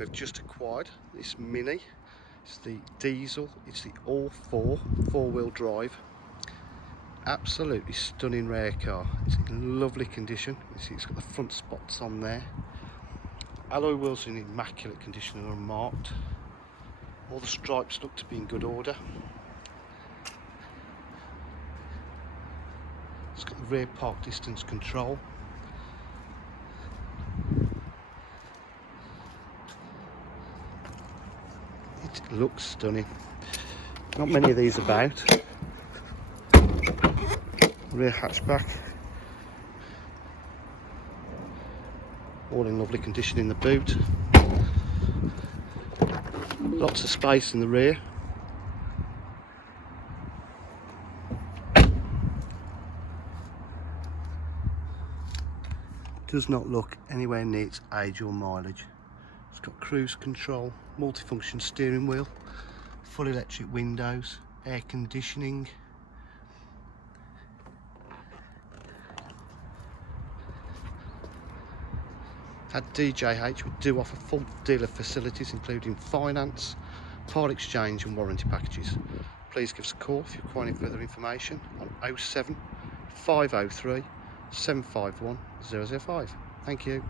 we've just acquired this Mini. It's the diesel, it's the ALL4 4-wheel drive. Absolutely stunning rare car. It's in lovely condition. You see it's got the front spots on there. Alloy wheels are in immaculate condition and unmarked. All the stripes look to be in good order. It's got the rear park distance control. It looks stunning. Not many of these about. Rear hatchback. All in lovely condition in the boot. Lots of space in the rear. Does not look anywhere near its age or mileage. It's got cruise control, multifunction steering wheel, full electric windows, air conditioning. At DJH we do offer full dealer facilities including finance, part exchange and warranty packages. Please give us a call if you require any further information on 07 503 751 005. Thank you.